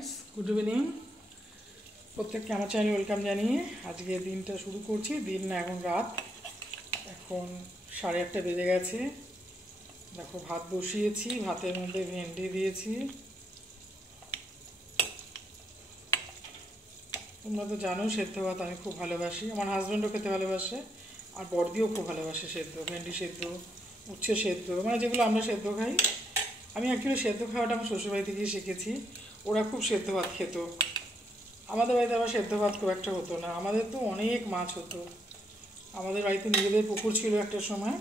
Friends good evening প্রত্যেককে আমার চ্যানেলে ওয়েলকাম জানিয়ে আজকে দিনটা শুরু করছি। দিন না, এখন রাত, এখন 8:30 বেজে গেছে। দেখো ভাত বসিয়েছি, ভাতের মধ্যে ভেন্ডি দিয়েছি। তোমরা তো জানো সেদ্ধ ভাত আমি খুব ভালোবাসি, আমার হাজব্যান্ডও খেতে ভালোবাসে, আর বড়দিও খুব ভালোবাসে সেদ্ধ, ভেন্ডি সেদ্ধ, উচ্ছে সেদ্ধ, মানে যেগুলো আমরা সেদ্ধ খাই। আমি অ্যাকচুয়ালি সেদ্ধ খাওয়াটা আমার শ্বশুরবাড়ি থেকেই শিখেছি। ওরা খুব সেদ্ধ ভাত খেত। আমাদের বাড়িতে আবার সেদ্ধ ভাত খুব একটা হতো না। আমাদের তো অনেক মাছ হতো। আমাদের বাড়িতে নিজেদের পুকুর ছিল একটা সময়,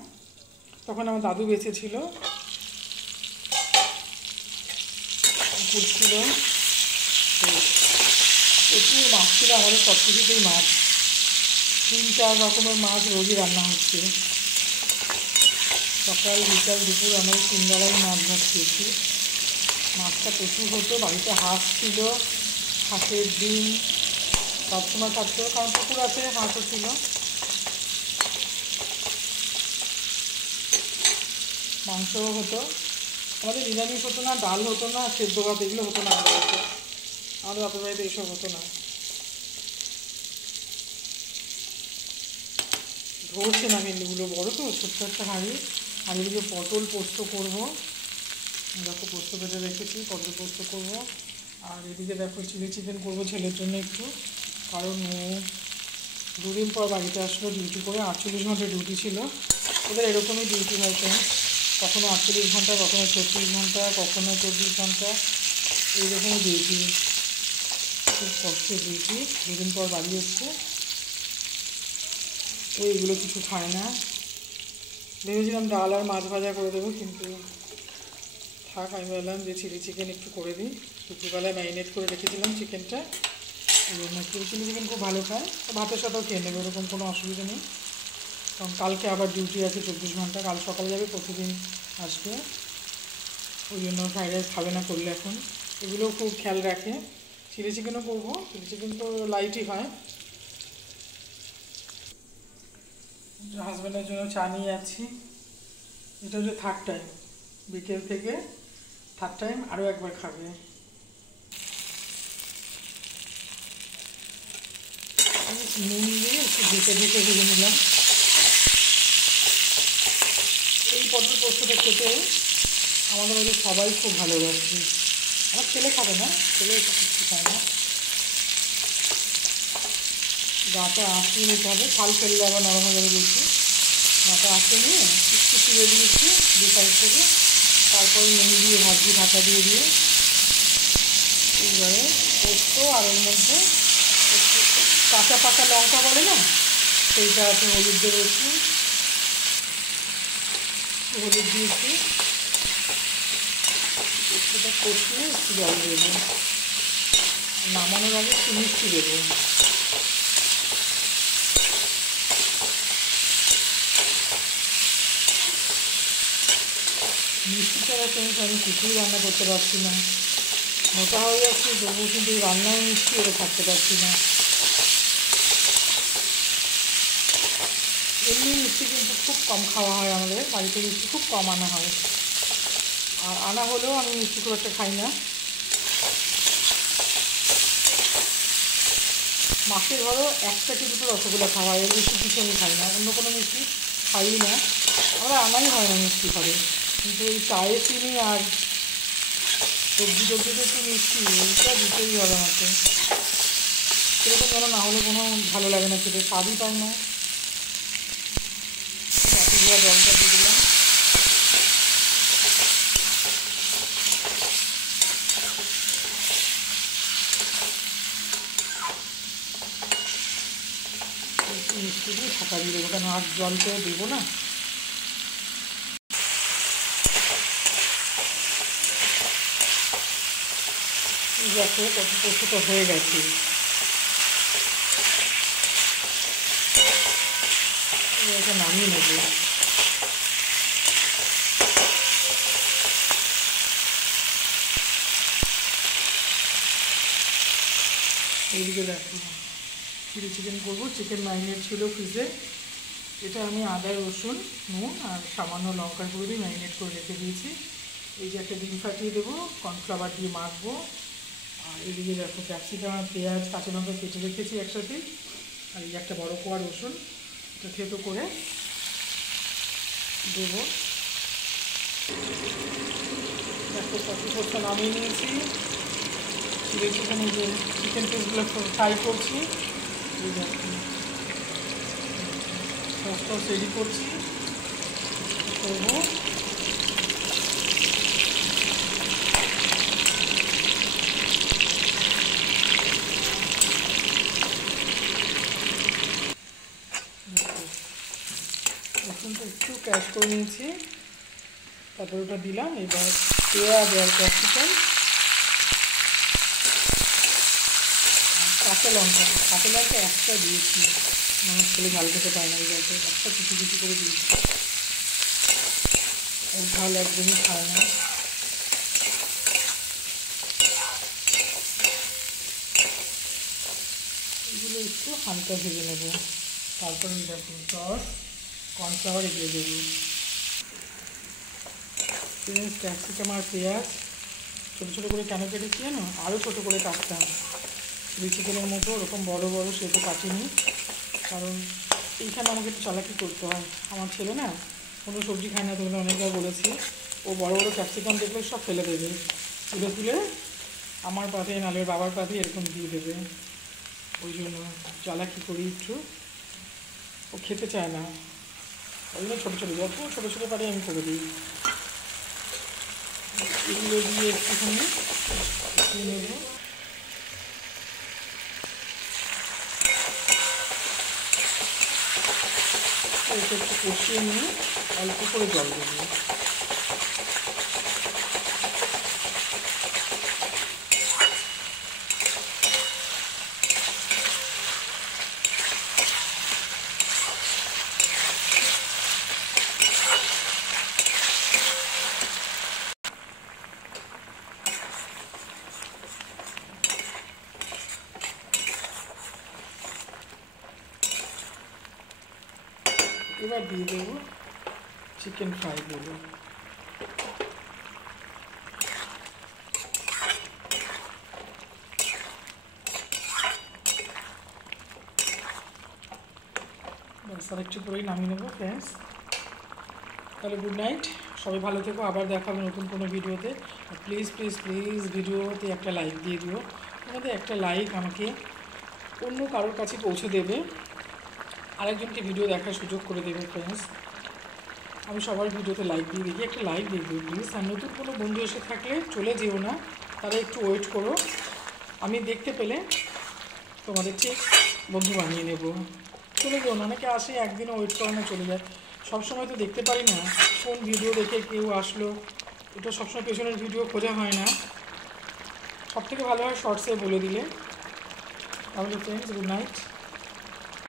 তখন আমার দাদু বেঁচে ছিল, পুকুর ছিল, প্রচুর মাছ ছিল আমাদের, সব কিছুতেই মাছ, 3-4 রকমের মাছ রোজই রান্না হচ্ছে। সকাল বিকাল দুপুর আমাদের 3 বেলায় মাছ ভাত খেয়েছি। মাছটা প্রচুর হতো, বাড়িতে হাঁস ছিল, হাঁসের ডিম সবসময় থাকতো, কারণ পুকুর আছে, হাঁসও ছিল। মাংসও হতো। আমাদের নিরামিষ হতো না, ডাল হতো না, সেদ্ধ ভাত এগুলো হতো না আমাদের বাড়িতে। আমাদের বাপের বাড়িতে এইসব হতো না। ধরছে না ভেন্ডিগুলো, বড়ো তো, ছোট্ট একটা হাঁড়ি, হাঁড়িগুলো পটল পোস্ত করবো। দেখো পোস্ত কেটে রেখেছি, পটল পোস্ত করবো। আর এদিকে দেখো চিলি চিকেন করবো ছেলের জন্য একটু, কারণ ও 2 দিন পর বাড়িতে আসলো ডিউটি করে। 48 ঘন্টা ডিউটি ছিল ওদের, এরকমই ডিউটি হয় ফ্রেন্ডস, কখনো 48 ঘন্টা, কখনো 36 ঘন্টা, কখনো 24 ঘন্টা, এইরকমই ডিউটি। খুব কষ্টের ডিউটি। 2 দিন পর বাড়ি এসছে, ও এগুলো কিছু খায় না। ভেবেছিলাম ডাল আর মাছ ভাজা করে দেবো, কিন্তু থাক, আমি বললাম যে চিলি চিকেন একটু করে দিই। দুপুরবেলায় ম্যারিনেট করে রেখেছিলাম চিকেনটা, ওই জন্য চিলি চিকেন খুব ভালো খায়, তো ভাতের সাথেও খেয়ে নেবে, ওরকম কোনো অসুবিধা নেই। কারণ কালকে আবার ডিউটি আছে 24 ঘন্টা, কাল সকালে যাবে, প্রতিদিন আসবে, ওই জন্য ফ্রাইড রাইস খাবে না করলে। এখন এগুলোও খুব খেয়াল রাখে। চিলি চিকেনও করবো, চিলি চিকেন তো লাইটই হয়। হাজব্যান্ডের জন্য চা নিয়ে যাচ্ছি। এটা হচ্ছে 3rd টাইম, বিকেল থেকে 3rd টাইম, আরও একবার খাবে। নুন দিয়ে একটু ঢেকে ঢেকে ভেজে নিলাম। এই পটল পোস্তটা খেতে আমাদের বাড়িতে সবাই খুব ভালোবাসে। আমার ছেলে খাবে না, ছেলে একটু কিছু খায় না। গাটা আঁচড়ে নিতে হবে, ফাল ফেললে আবার নরম হয়ে যাবে বেশি। গাটা আঁচড়ে নিয়ে একটু চিড়ে দিয়েছি 2 সাইড থেকে, তারপরে নুন দিয়ে ভাজি, ঢাকা দিয়ে দিয়ে এইবারে পোস্ত, আর এর মধ্যে একটু কাঁচা পাকা লঙ্কা বলে না, সেইটা আছে, হলুদ দিয়েছি, হলুদ দিয়েছি, পোস্তটা কষিয়ে একটু জল দেবো, নামানোর আগে একটু মিষ্টি দেবো। মিষ্টি ছাড়া আমি কিছুই রান্না করতে পারছি না, মোটা হয়ে যাচ্ছি, তবুও কিন্তু রান্নায় মিষ্টি ওরা থাকতে পারছি না। এমনি মিষ্টি কিন্তু খুব কম খাওয়া হয় আমাদের বাড়িতে, মিষ্টি খুব কম আনা হয়, আর আনা হলেও আমি মিষ্টি খুব একটা খাই না। মাসে ধরো 1টা কি 2টো রসগোল্লা খাওয়া হয়, এর বেশি কিছু আমি খাই না, অন্য কোনো মিষ্টি খাই না, আমরা আনাই হয় না মিষ্টি ঘরে। কিন্তু এই চায়ে চিনি আর সবজি টবজিতে একটু মিষ্টি, এইটা দিতেই হবে আমাকে, সেরকম যেন না হলে কোনো ভালো লাগে না খেতে, স্বাদই পাই না। বাকি ধোয়া জলটা দিয়ে দিলাম। মিষ্টি দিয়ে ঢাকা দিয়ে দেবো, কেন আর জল তো দেবো না। দেখো কত পোস্তটা হয়ে গেছে, এটা নামিয়ে নেবো। এইদিকে দেখো চিলি চিকেন করবো, চিকেন ম্যারিনেট ছিল ফ্রিজে, এটা আমি আদা রসুন নুন আর সামান্য লঙ্কার গুঁড়ো দিয়ে ম্যারিনেট করে রেখে দিয়েছি। এই যে একটা ডিম ফাটিয়ে দেবো, কর্নফ্লাওয়ার দিয়ে মাখবো, আর এদিকে দেখো ক্যাপসিকাম, পেঁয়াজ, কাঁচা লঙ্কা কেটে রেখেছি একসাথে, আর এই একটা বড় কোয়া রসুন, এটা থেতো করে দেবো। দেখো কত নামিয়ে নিয়েছি। চিলি চিকেন, এই যে চিকেন পিসগুলো ফ্রাই করছি, এই দেখো সস টস রেডি করছি, করবো। রসুনটা একটু ক্র্যাশ করে নিয়েছি, তারপরে ওটা দিলাম। এবার পেঁয়াজ আর ক্যাপসিকাম আর কাঁচা লঙ্কা একটা দিয়েছি, আমার ছেলে ঝাল খেতে পায় না, এই জন্য একটা কিছু কিছু করে দিয়েছি, ও ঝাল একদমই খায় না। এগুলো একটু হালকা ভেজে নেব, তারপরে দেখুন সস, কর্নফ্লাওয়ার এগিয়ে দেবো। ক্যাপসিকাম আর পেঁয়াজ ছোটো ছোটো করে কেন কেটেছি জানো? আরও ছোটো করে কাটতাম, চিলি চিকেনের মতো ওরকম বড় বড় সেটা কাটিনি, কারণ এইখানে আমাকে একটু চালাকি করতে হয়। আমার ছেলে না কোনো সবজি খায় না, তোমরা অনেকবার বলেছি, ও বড় বড় ক্যাপসিকাম দেখলে সব ফেলে দেবে, তুলে তুলে আমার পাতে নাহলে বাবার পাতে এরকম দিয়ে দেবে। ওই জন্য চালাকি করি একটু, ও খেতে চায় না, ওই জন্য ছোটো ছোটো যত ছোটো ছোটো পারে আমি করে দিই। এগুলো দিয়ে একটুখানি নেব, এটা একটু কষিয়ে নিয়ে অল্প করে জল দেবো। এবার দিয়ে দেবো চিকেন ফ্রাইগুলো। ব্যাস আর একটু পরেই নামিয়ে নেবো ফ্রেন্ডস। তাহলে গুড নাইট, সবাই ভালো থেকো, আবার দেখাবো নতুন কোনো ভিডিওতে। প্লিজ প্লিজ প্লিজ ভিডিওতে একটা লাইক দিয়ে দিও, তোমাদের একটা লাইক আমাকে অন্য কারোর কাছে পৌঁছে দেবে, আরেকজনকে ভিডিও দেখার সুযোগ করে দেবে ফ্রেন্ডস। আমি সবার ভিডিওতে লাইক দিয়ে দেখি, একটা লাইক দিয়ে দিও প্লিজ। আর নতুন কোনো বন্ধু এসে থাকলে চলে যেও না, তারা একটু ওয়েট করো, আমি দেখতে পেলে তোমাদের ঠিক বন্ধু বানিয়ে নেব। চলে যেও না, অনেকে আসে একদিনও ওয়েট করে না চলে যায়, সবসময় তো দেখতে পারি না কোন ভিডিও দেখে কেউ আসলো, এটা সবসময় পেছনের ভিডিও খোঁজা হয় না, সব থেকে ভালো হয় শর্টসে বলে দিলে। তাহলে ফ্রেন্ডস গুড নাইট।